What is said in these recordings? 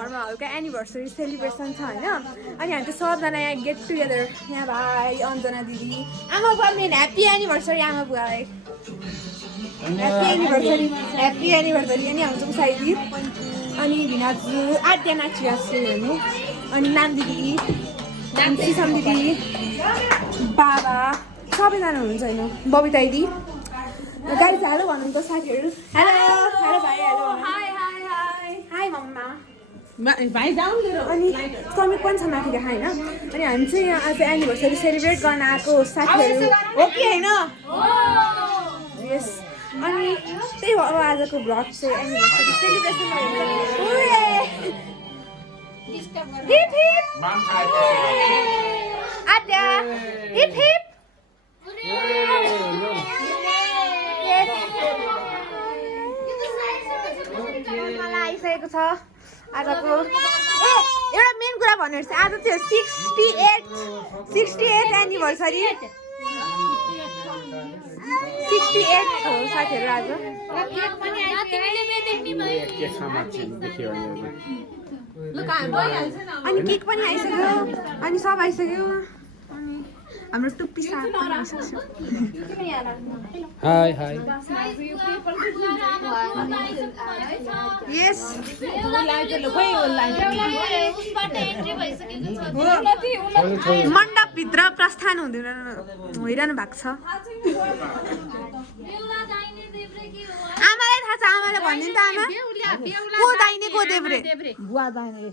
घरमा हल्का anniversary celebration छ होइन अनि हामी चाहिँ सबजना यहाँ गेट टुगेदर यहाँ भाइ अञ्जना दिदी आमा बुवा मेन ह्याप्पी एनिभर्सरी आमा बुवालाई ह्याप्पी एनिभर्सरी अनि हाम्रो उसाइदी अनि भिनाजु आद्या नाचिराजु हेर्नु अनि नाम दिदी सिसम दिदी बाबा सबैजना हुनुहुन्छ होइन बबिता दिदी गाडी चाहिँ हेलो भन्नु त साथीहरू हेलो हेलो भाइ hello hi hi hi hi मम्मा भाइ जाउँ अनि समीप पनि छ माथि देखा होइन अनि हामी चाहिँ यहाँ आज एनिभर्सरी सेलिब्रेट गर्न आएको साथीहरू हो कि होइन यस अनि त्यही हो अब आजको भ्लग चाहिँ एनिभर्सरी सेलिब्रेसन हिप हिप आद्या हिप हिप मलाई आइसकेको छ आजको एउटा मेन कुरा भन्नु चाहिँ आज चाहिँ 68 एनिभर्सरी 68 हो साथीहरू आज अनि केक पनि आइसक्यो अनि सब आइसक्यो अनि हाम्रो टुप्पी साथ पनि आइसक्यो हाई हाई यस मण्डपभित्र प्रस्थान होइरहनु भएको छ आमालाई थाहा छ आमाले भनिदिनु त आमा को दाइने को देब्रे बुवा दाइने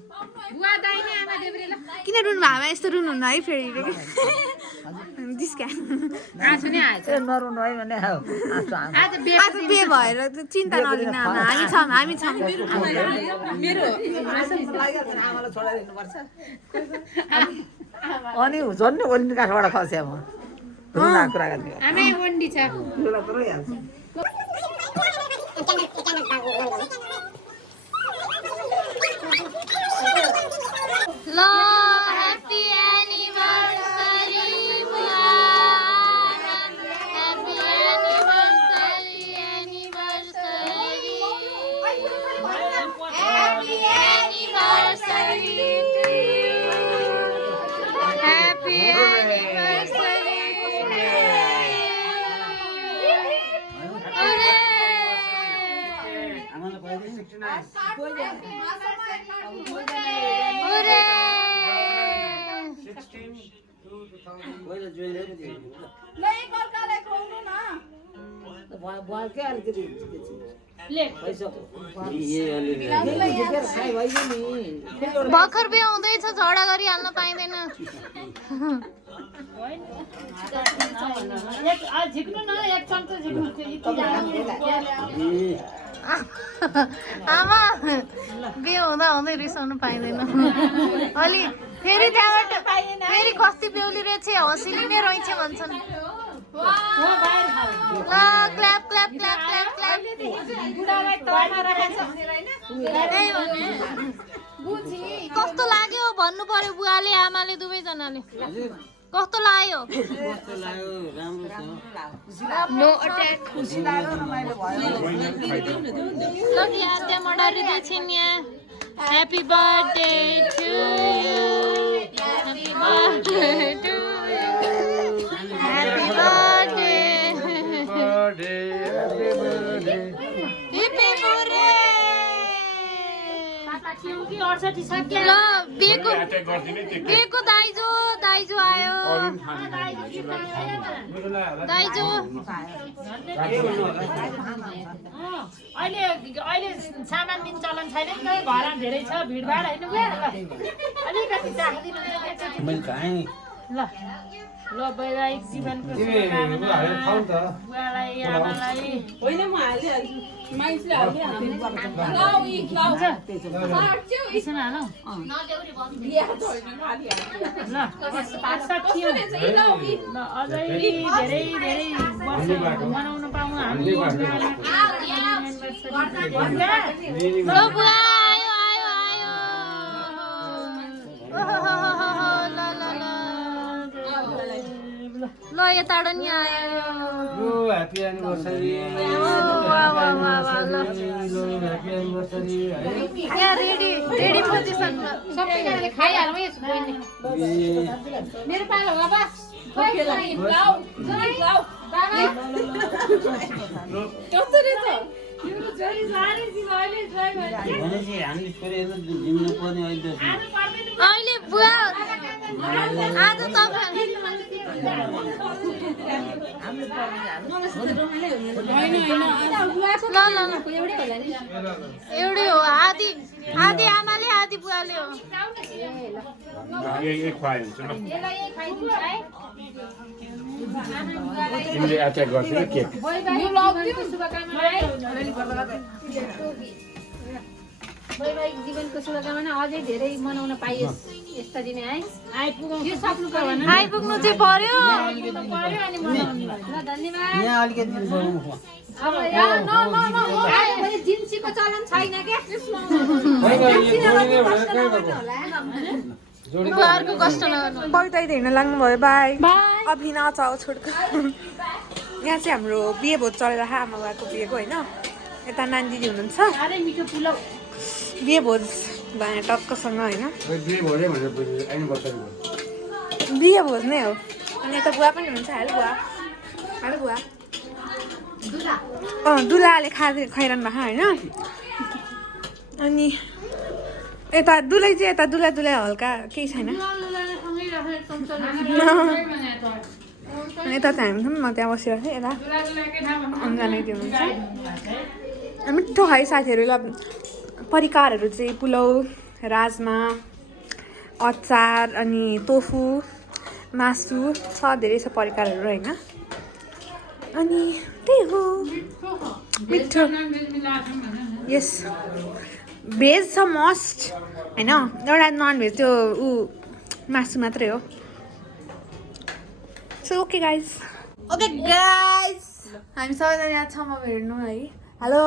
आमा देब्रे किन रुनु भयो आमा यस्तो रुनु हुन्न है फेरि नरुनु है भने आज बिहे भएर चिन्ता नलिनु आमा हामी छौँ आमालाई छोडाइदिनु पर्छ अनि झन् ओली काठबाट खस्या म कुरा गर्ने ल ह्याप्पी एनिभर्सरी बुवा happy anniversary happy anniversary to you happy anniversary भर्खर बिहे हुँदैछ झगडा गरिहाल्न पाइँदैन आमा बिहे हुँदा हुँदै रिसाउनु पाइँदैन अलि फेरि त्यहाँबाट फेरि कस्ती बेहुली रहेछ हँसिली नै रहेछ भन्छन् ल clap clap clap clap clap कस्तो लाग्यो भन्नु पर्यो बुवाले आमाले दुवैजनाले कस्तो लाग्यो आद्या मडारिँदैछन् यहाँ happy birthday to you happy birthday to you happy birthday ल बिहेको दाइजो आयो दाइजो अहिले सामान दिन चलन छैन नि त घरमा धेरै छ भिडभाड होइन अलिकति राखिदिनु ल ल वैवाहिक जीवनको बुवालाई आमालाई होइन म हालिहाल्छु माइसले अझै धेरै धेरै वर्ष मनाउनु पाउनु हाम्रो ल यताबाट नि आयो ह्याप्पी एनिभर्सरी यहाँ रेडी रेडी सबैजनाले खाइहालौँ यसो बहिनी मेरो पालो हो बस भनेपछि हामीले छोडेर जिम्नु पर्ने अहिले अहिले बुवा आज तपाईँ एउटै हो आधी आधी आमाले आधी बुवाले हो तिमीले एट्याक गर्छ नि केक वैवाहिक जीवनको शुभकामना अझै धेरै मनाउन पाइयोस् यसरी नै है आइपुग्नु यो सक्नु पर्यो आइपुग्नु चाहिँ पर्यो पर्यो अनि मनाउनु ल धन्यवाद यहाँ अलिकति बोलाउनु पर्छ। अब यहाँ न आयो भने जिन्सीको चलन छैन के बुवाहरूको कष्ट नगर्नु बगैँचा हिँड्न लाग्नुभयो बाई अभिना चाउ छोड्को यहाँ चाहिँ हाम्रो बिहे भोज चलेर आमा बाबाको बिहेको होइन यता नानी दिदी हुनुहुन्छ साह्रै मिठो पुलाउ बिहे भोज भने टक्कसँग होइन बिहे भयो भनेर एनिभर्सरी भयो बिहे भोज नै हो अनि यता बुवा पनि हुनुहुन्छ हेलो बुवा दुलाले खाइरहनु भएको होइन अनि यता दुलै चाहिँ यता दुला हल्का केही छैन अनि यता चाहिँ हामी म त्यहाँ बसिरहेको थिएँ यता अन्जना दिदी हुनुहुन्छ मिठो खायो साथीहरूलाई परिकारहरू चाहिँ पुलाउ राजमा अचार अनि टोफु मासु छ धेरै छ परिकारहरू होइन अनि त्यही हो मिठो यस भेज छ मस्ट होइन एउटा नन भेज त्यो मासु मात्रै हो सो ओके गाइज हामी सबैजना यहाँ छौँ अब हेर्नु है हेलो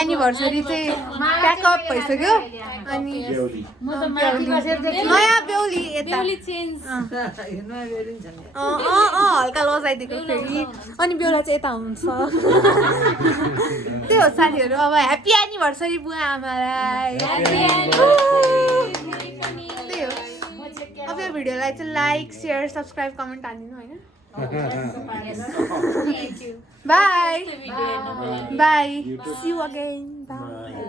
एनिभर्सरी चाहिँ प्याकअप भइसक्यो अनि नयाँ बेहुली यता हल्का लजाइदिएको फेरि अनि बेहुला चाहिँ यता हुन्छ त्यही हो साथीहरू अब ह्याप्पी एनिभर्सरी बुवा आमालाई त्यही हो अब यो भिडियोलाई चाहिँ लाइक सेयर सब्सक्राइब कमेन्ट हालिदिनु होइन Bye. Bye. See you again. Bye.